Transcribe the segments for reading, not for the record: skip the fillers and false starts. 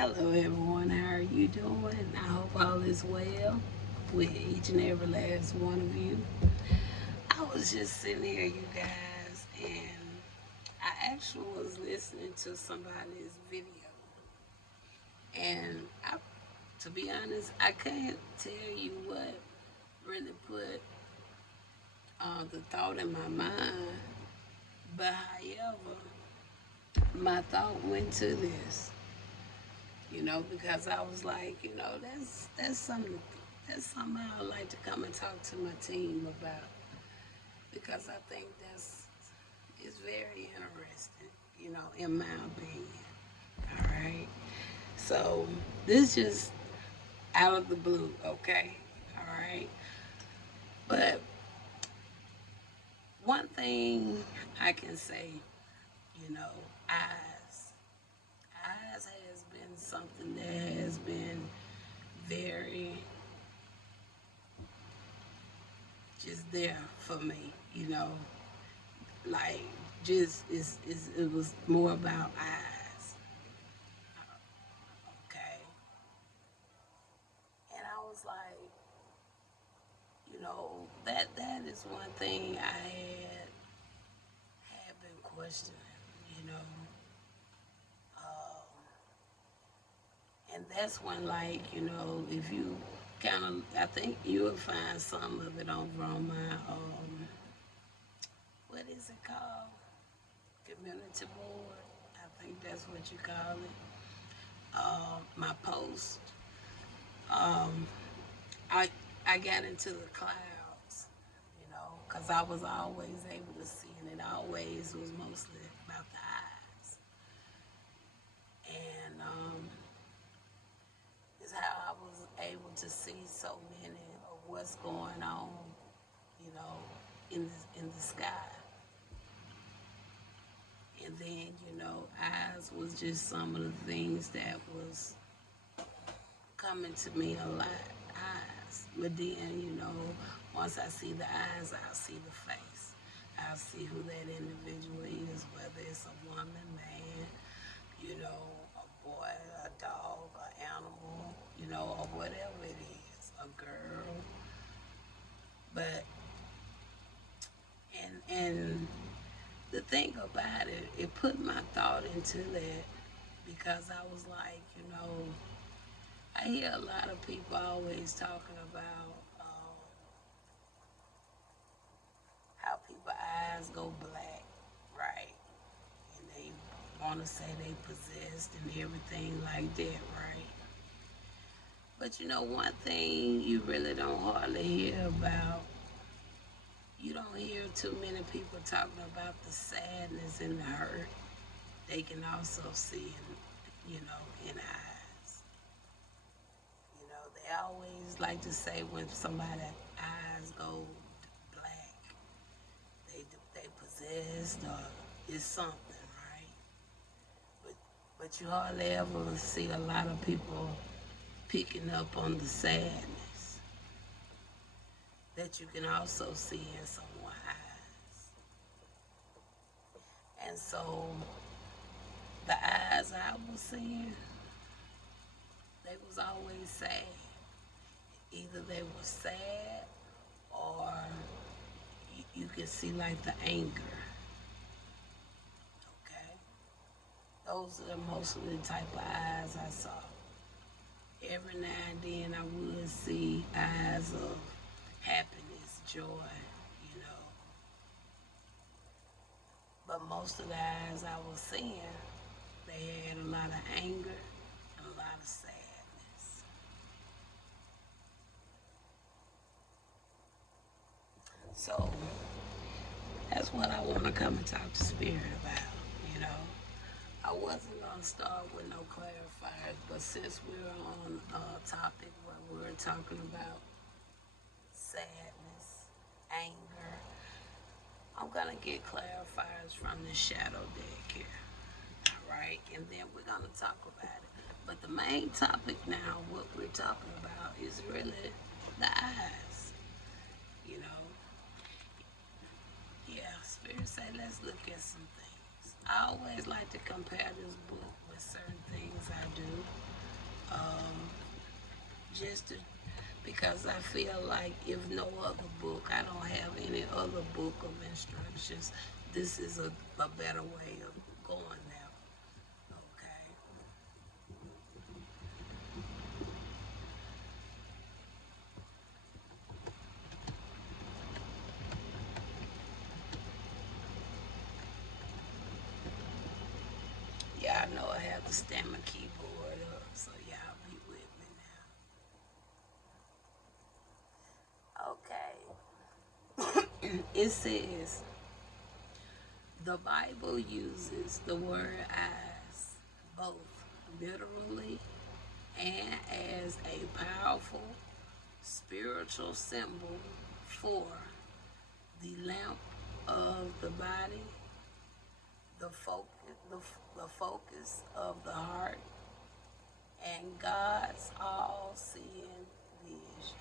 Hello everyone, how are you doing? I hope all is well with each and every last one of you. I was just sitting here, you guys, and I actually was listening to somebody's video. And to be honest, I can't tell you what really put the thought in my mind, but however, my thought went to this. Because I was like, that's something I would like to come and talk to my team about because I think that's it's very interesting, in my opinion. All right. So this just out of the blue, okay? All right. But one thing I can say, you know, eyes. Eyes has been something that has been very just there for me, like just it was more about eyes, okay? And I was like, that is one thing I had been questioning, you know, um, and that's when if you kind of, I think you will find some of it over on my what is it called? Community board. I think that's what you call it. My post. Um, I I got into the clouds, because I was always able to see, and it always was mostly about the eyes. And it's how I was able to see so many of what's going on, you know, in the sky. And then, eyes was just some of the things that was coming to me a lot. Eyes. But then, once I see the eyes, I'll see the face. I'll see who that individual is, whether it's a woman, man, a boy, a dog, an animal, or whatever it is, a girl. But and the thing about it, it put my thought into that because I was like, I hear a lot of people always talking about how people eyes go black, right? And they want to say they possessed and everything like that, right? But one thing you really don't hardly hear about, you don't hear too many people talking about the sadness and the hurt they can also see in eyes. They always like to say when somebody's eyes go black, they possessed or it's something, right? But but you hardly ever see a lot of people picking up on the sadness that you can also see in someone's eyes. And so the eyes I was seeing, they was always sad. Either they were sad or you could see like the anger. Okay, those are mostly the type of eyes I saw. Every now and then I would see eyes of happiness, joy, you know. But most of the eyes I was seeing, they had a lot of anger and a lot of sadness. So that's what I want to come and talk to Spirit about, you know. I wasn't going to start with no clarifiers, but since we're on a topic where we're talking about sadness, anger, I'm going to get clarifiers from the shadow deck here. All right, and then we're going to talk about it. But the main topic now, what we're talking about, is really the eyes. You know, yeah, Spirit say, let's look at some things. I always like to compare this book with certain things I do. just to, because I feel like if no other book, I don't have any other book of instructions, this is a better way of going now. Okay. Yeah, I know I have to stand my keyboard up, so y'all be with me now. Okay. It says, the Bible uses the word as both literally and as a powerful spiritual symbol for the lamp of the body, the focus of the heart, and God's all-seeing vision.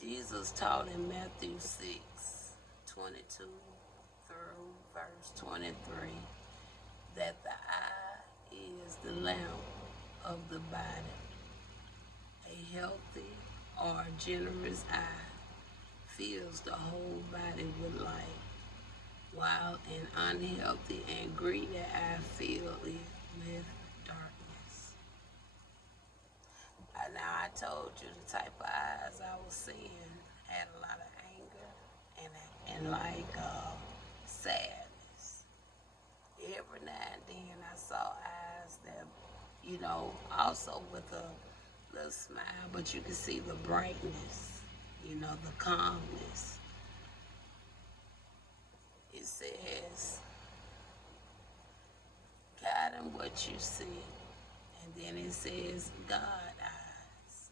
Jesus taught in Matthew 6:22 through verse 23 that the eye is the lamp of the body. A healthy or generous eye fills the whole body with light, while an unhealthy and greedy eye fills it with darkness. Now I told you the type of eyes I was seeing had a lot of anger and like sadness. Every now and then I saw eyes that, also with a little smile, but you could see the brightness, the calmness. It says, God in what you see. And then it says, God eyes.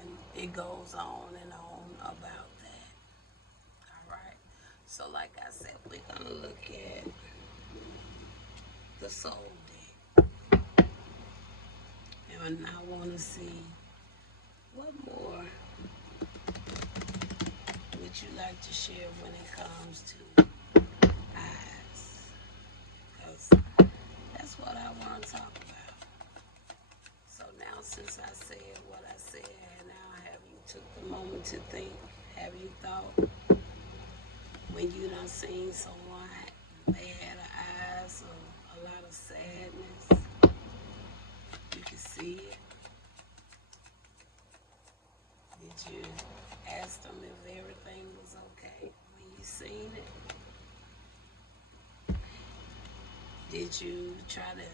And it goes on and on about that. All right. So like I said, we're going to look at the soul deck. And I want to see what more would you like to share when it comes to eyes. Because that's what I want to talk about. So now since I said what I said, now have you took the moment to think? Have you thought when you done seen someone, they had eyes of a lot of sadness? You can see it. Did you ask them if everything was okay when you seen it? Did you try to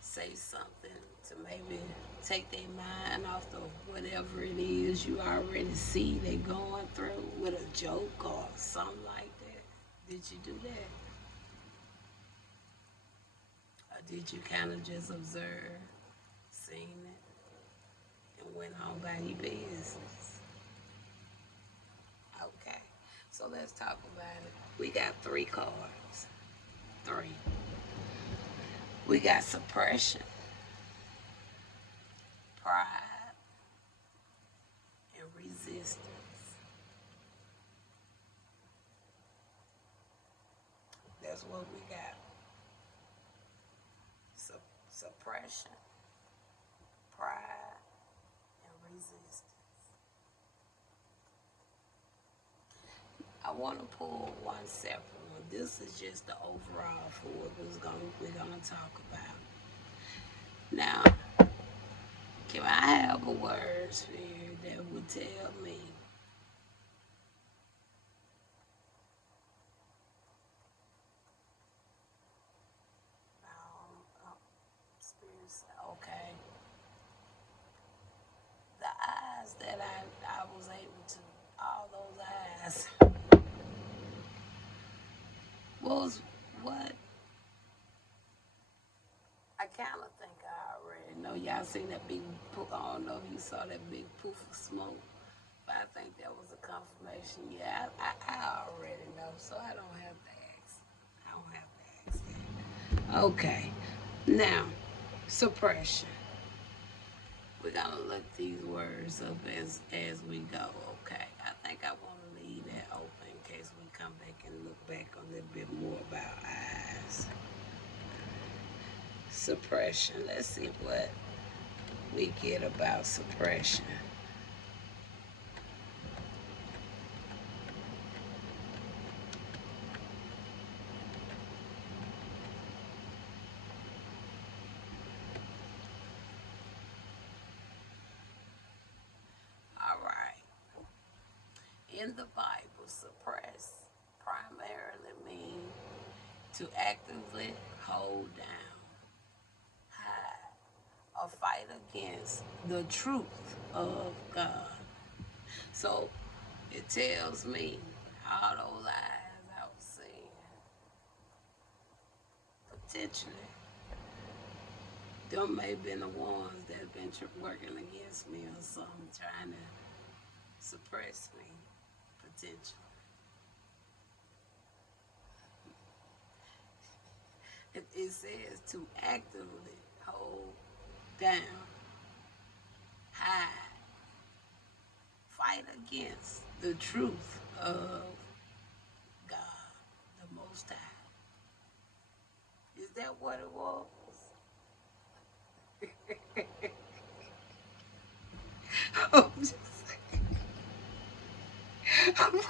say something to maybe take their mind off of whatever it is you already see they going through with a joke or something like that? Did you do that? Or did you kind of just observe, seen it, and went on by your business? Okay, so let's talk about it. We got 3 cards. 3. We got suppression, pride, and resistance. That's what we got. Suppression, pride, and resistance. I want to pull one separate one. This is just the overall for what we're gonna talk about. Now, can I have a word spirit that would tell me spirits? Okay, the eyes that I was able to, all those eyes was what I kind of think I already know. Y'all seen that big poof? I don't know if you saw that big poof of smoke, but I think that was a confirmation. Yeah, I already know, so I don't have to ask. I don't have to ask that. Okay, now suppression. We're gonna look these words up as we go. Okay, I think I want to leave that open in case we come back and look back a little bit more about eyes. suppression. Let's see what we get about suppression. All right. In the Bible, suppress primarily means to actively hold down, hide, or fight against the truth of God. So it tells me all those lies I was seeing, potentially, them may have been the ones that have been working against me or something, trying to suppress me, potentially. It says to actively hold down, hide, fight against the truth of God, the Most High. Is that what it was? I'm just saying.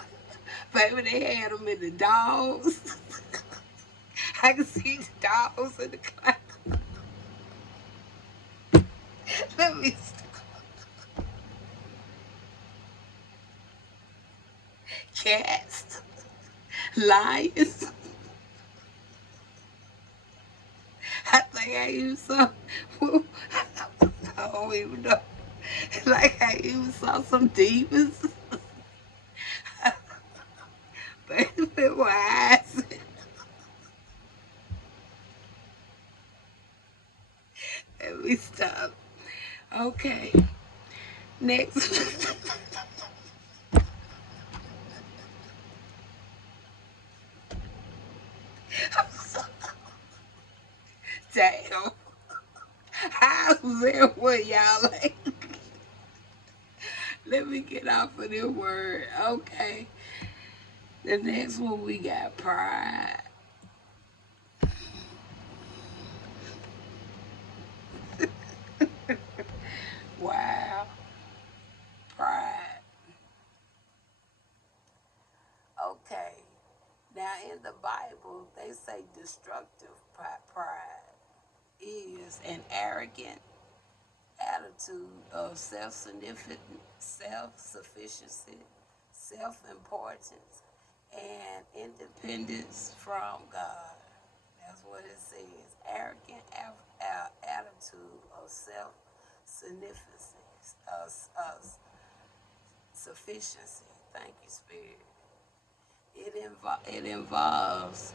Baby, they had them in the dogs. I can see the dogs in the class. Let me stop. Cats, lions. I think I used some. I don't even know. Like I even saw some demons. Baby, my eyes. Let me stop. Okay. Next. Damn. I was there with y'all. Like, let me get off of this word. Okay. The next one we got pride. Wow. Pride. Okay. Now in the Bible, they say destructive pride is an arrogant attitude of self-sufficiency, self-importance, and independence from God. That's what it says. Arrogant attitude of self-sufficiency. Sufficiency. Thank you, Spirit. It involves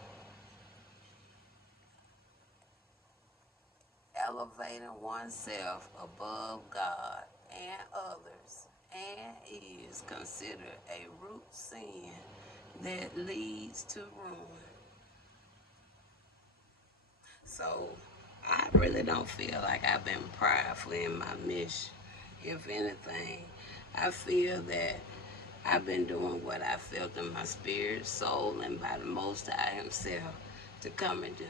elevating oneself above God and others, and is considered a root sin that leads to ruin. So I really don't feel like I've been prideful in my mission. If anything, I feel that I've been doing what I felt in my spirit, soul, and by the Most High Himself to come and do.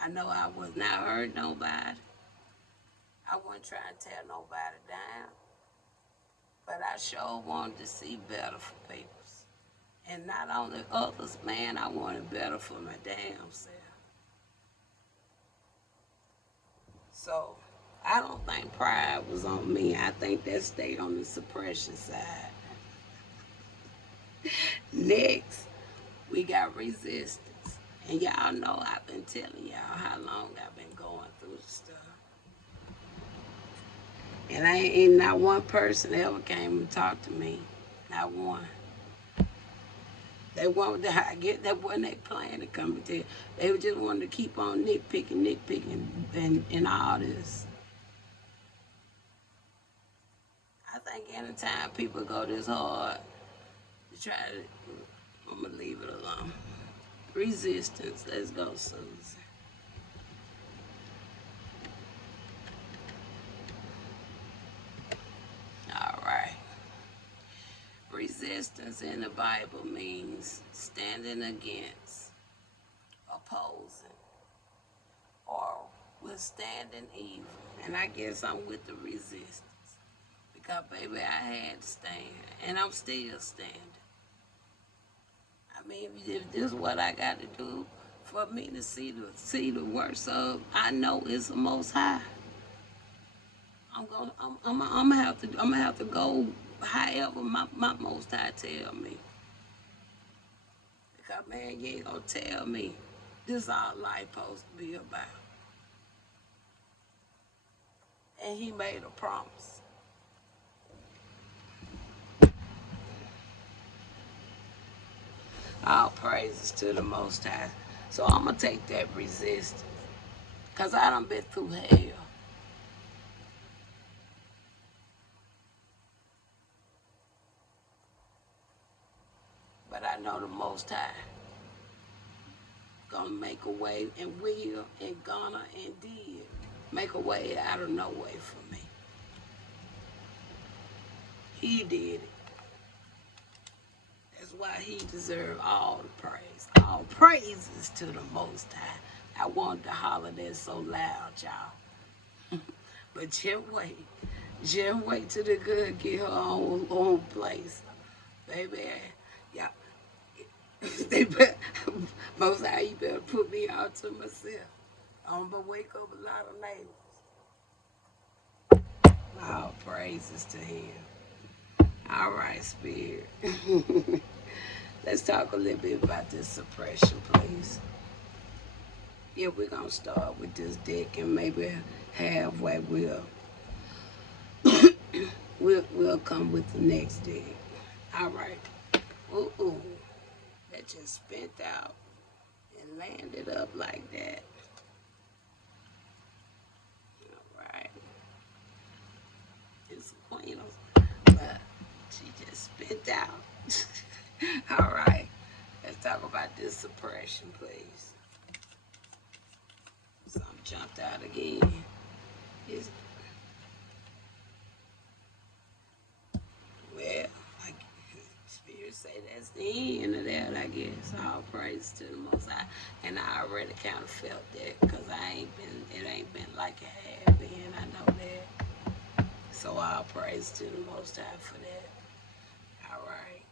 I know I was not hurt nobody. I wasn't trying to tear nobody down, but I sure wanted to see better for people. And not only others, man, I wanted better for my damn self. So I don't think pride was on me. I think that stayed on the suppression side. Next, we got resistance. And y'all know I've been telling y'all how long I've been going through the stuff. And I ain't not one person ever came and talked to me. Not one. They wanted to, I get that when they plan to come and tell. They just wanted to keep on nitpicking, and all this. I think anytime people go this hard to try to, I'm going to leave it alone. Resistance. Let's go, Susan. All right. Resistance in the Bible means standing against, opposing, or withstanding evil. And I guess I'm with the resistance. Because, baby, I had to stand. And I'm still standing. I mean, if this is what I got to do for me to see the worst of, I know it's the Most High. I'm gonna have to go however my Most High tell me. Because, man, you ain't gonna tell me this all life supposed to be about. And he made a promise. All praises to the Most High. So I'm gonna take that resistance. Because I done been through hell. But I know the Most High gonna make a way, and will, and gonna, and did make a way out of no way for me. He did it. That's why he deserved all the praise. All praises to the Most High. I wanted to holler that so loud, y'all. But just wait. Just wait till the good get her own place. Baby, y'all. They better, Most High, you better put me out to myself. I'm gonna wake up a lot of neighbors. All praises to him. All right, Spirit. Let's talk a little bit about this suppression, please. Yeah, we're gonna start with this deck, and maybe halfway we'll come with the next deck. All right. Ooh. That just spent out and landed up like that. All right. It's a queen, but she just spent out. All right. Let's talk about this suppression, please. Something jumped out again. It's, well, like Spirit say that's the end of that, I guess. All praise to the Most High. And I already kind of felt that because it ain't been like it had been. I know that. So all praise to the Most High for that. All right.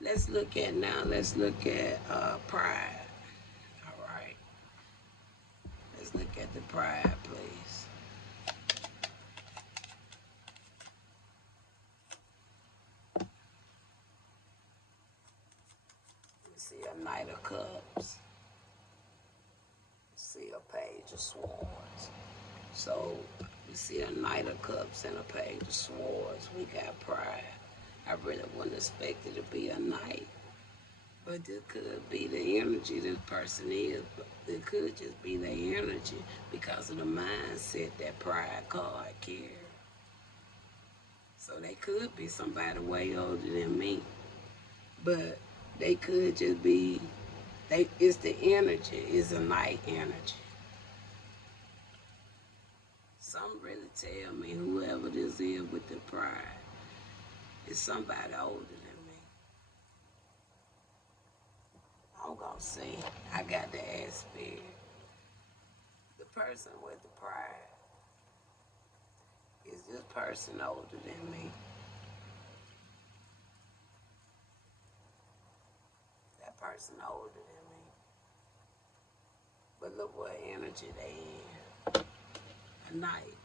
Let's look at pride. All right. Let's look at the pride, please. We see a Knight of Cups. We see a Page of Swords. So we see a Knight of Cups and a Page of Swords. We got pride. I really wouldn't expect it to be a knight. But this could be the energy this person is. It could just be their energy because of the mindset that pride card carries. So they could be somebody way older than me. But they could just be, it's the energy, it's a knight energy. Some really tell me whoever this is with the pride is somebody older than me. I'm gonna see. I got to ask Spirit. The person with the pride, is this person older than me? That person older than me. But look what energy they in. A knight.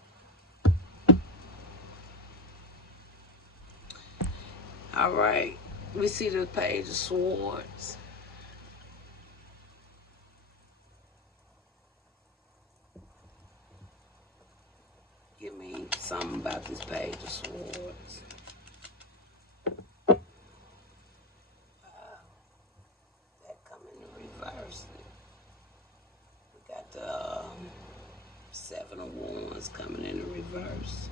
All right. We see the Page of Swords. Give me something about this Page of Swords. That come in the reverse. We got the Seven of Wands coming in the reverse.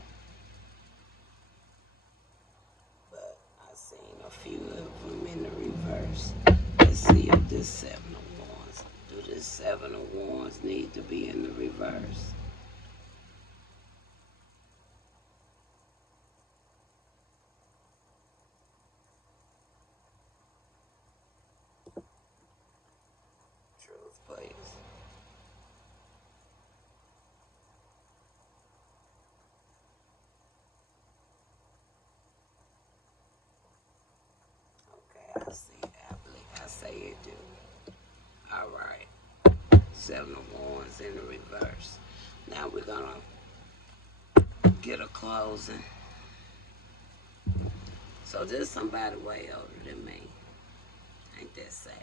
But I seen a few of them in the reverse. Let's see if this Seven of Wands. Do this Seven of Wands need to be in the reverse? Truth, please. Seven of Wands in the reverse. Now we're going to get a closing. So this is somebody way older than me. Ain't that sad?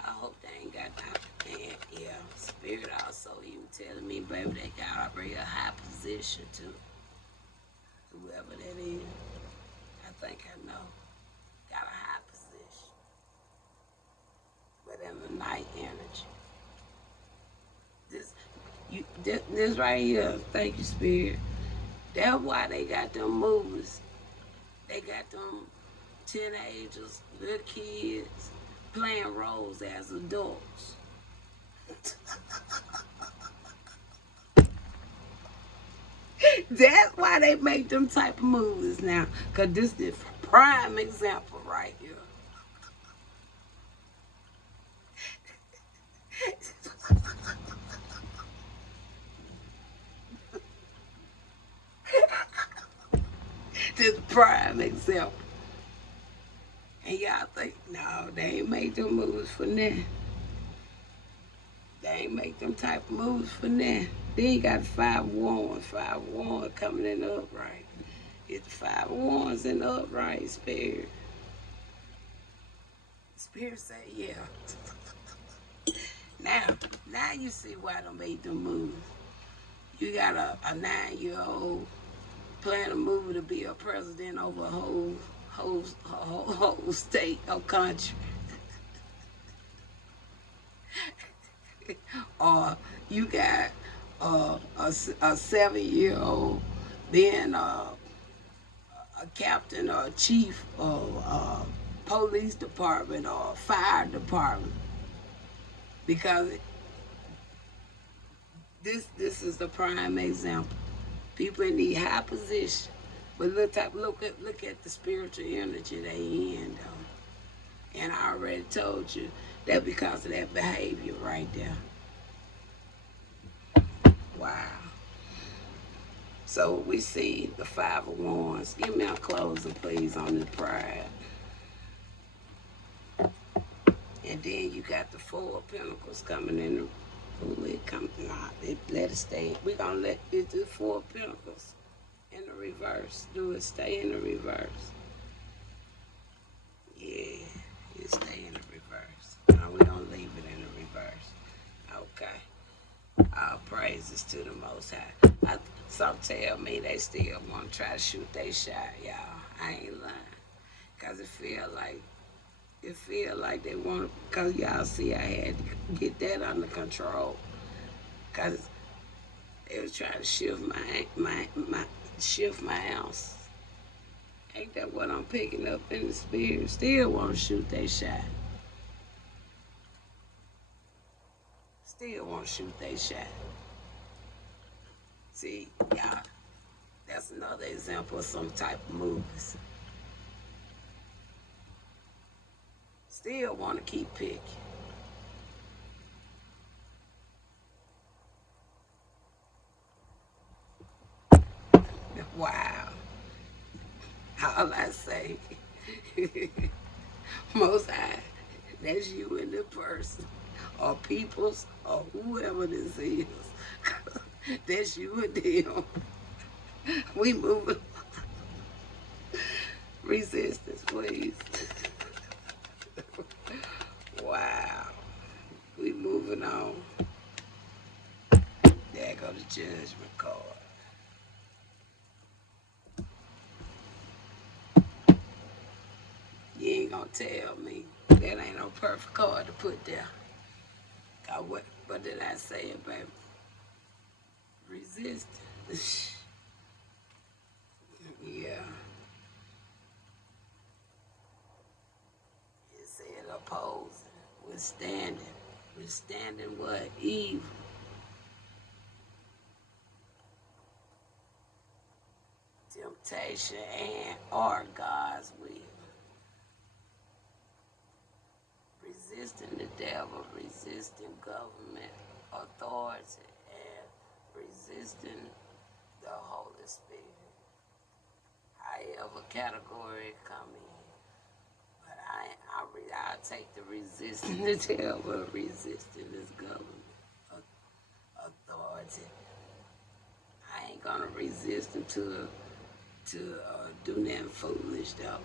I hope they ain't got nothing. Yeah, Spirit also even telling me, baby, they got a real high position too. Whoever that is, I think I know, got a high position. But in the night energy. This right here, thank you, Spirit. That's why they got them movies. They got them teenagers, little kids, playing roles as adults. That's why they make them type of movies now. Because this is the prime example right here. This prime example. And y'all think, no, they ain't make them movies for nothing. They ain't make them type of moves for now. They ain't got 5 wands, 5 wands coming in the upright. It's the 5 wands in the upright, Spirit. Spirit say, yeah. Now you see why they made them moves. You got a 9-year-old playing a movie to be a president over a whole state or country. Or you got a 7-year-old being a captain or a chief of a police department or a fire department. Because this is the prime example. People in the high position, but look at the spiritual energy they in though. And I already told you that because of that behavior right there. Wow. So we see the 5 of Wands. Give me a closing, please, on the pride. And then you got the 4 of Pentacles coming in. Let it stay. We're going to let it do 4 of Pentacles in the reverse. Do it stay in the reverse. Yeah, it stay in the reverse. No, we don't leave it in the reverse. Okay. All praises to the Most High. Some tell me they still want to try to shoot their shot, y'all. I ain't lying. Because it feel like they want, because y'all see I had to get that under control. Because they was trying to shift my house. Ain't that what I'm picking up in the spirit? Still want to shoot their shot. Still want to shoot their shot. See, y'all, that's another example of some type of movies. Still want to keep picking. Wow. All I say, Most High, that's you in the person, or peoples, or whoever this is. That's you and them. We moving. Resistance, please. Wow. We moving on. There go the judgment card. You ain't gonna tell me that ain't no perfect card to put there. What did I say, baby? Resistance. Yeah. It said opposing, withstanding. Withstanding what? Evil. Temptation and or God's will. Resisting the devil, resisting government authority, and resisting the Holy Spirit. However category it come in. But I take the resistance to tell we're resisting this government authority. I ain't gonna resist them to do nothing foolish though.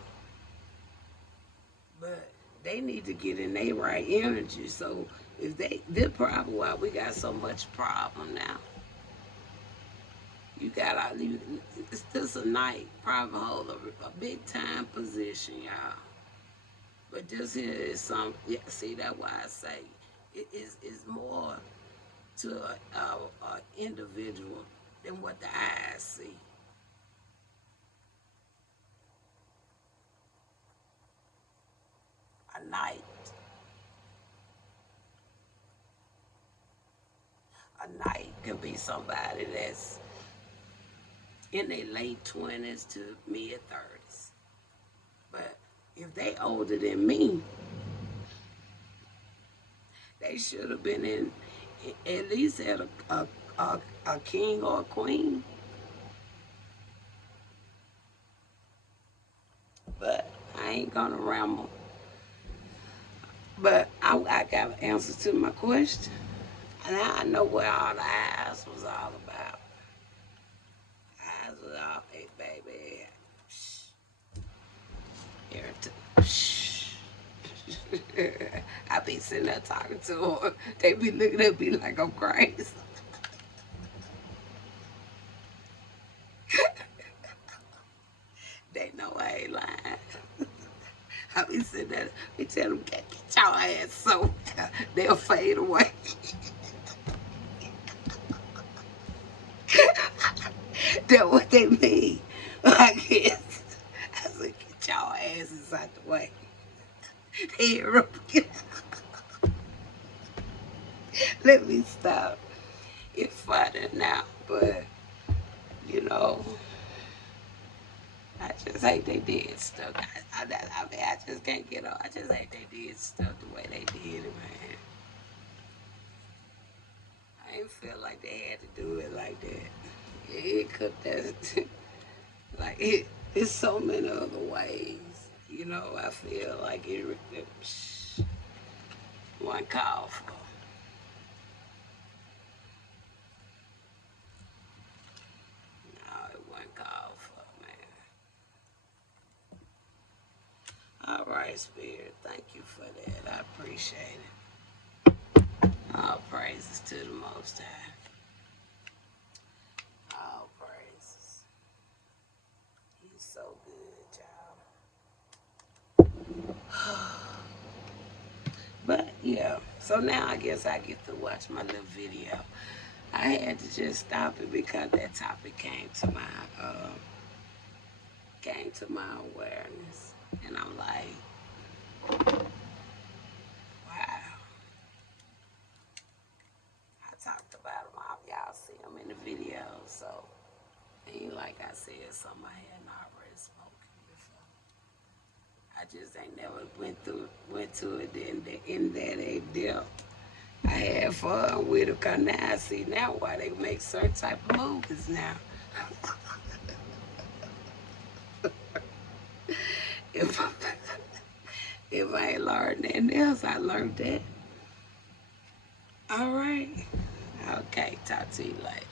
But they need to get in their right energy. So if they're probably why we got so much problem now. You got all it's just a night, probably hold a big time position, y'all. But this here is some, yeah, see, that's why I say it's more to a individual than what the eyes see. A night. A night can be somebody that's in their late 20s to mid 30s. But if they older than me, they should have been in at least had a king or a queen. But I ain't gonna ramble. But I got an answer to my question. And I know what all the eyes was all about. Eyes was all, hey baby, shh. Shh. I be sitting there talking to them. They be looking at me like I'm crazy. They know I ain't lying. I be sitting there, we tell them, get your ass so they'll fade away. That's what they mean. I guess. I said, get your asses out the way. They hear 'em. Let me stop. It's funny now, but you know, I just hate they did stuff. I mean, I just can't get on. I just hate they did stuff the way they did it, man. I didn't feel like they had to do it like that. It could that like it's so many other ways. You know, I feel like it wasn't called for. No, it wasn't called for, man. All right, Spirit. Thank you for that. I appreciate it. All praises to the Most High. All praises. He's so good, y'all. But yeah, so now I guess I get to watch my little video. I had to just stop it because that topic came to my awareness, and I'm like, wow. I talked about them all. Y'all see them in the video, so ain't like I said something I hadn't already spoken before. I just ain't never went to it in that depth. I had fun with it, cause now I see now why they make certain type of movies now. if if I ain't learned nothing else, I learned that. All right. Okay, talk to you later.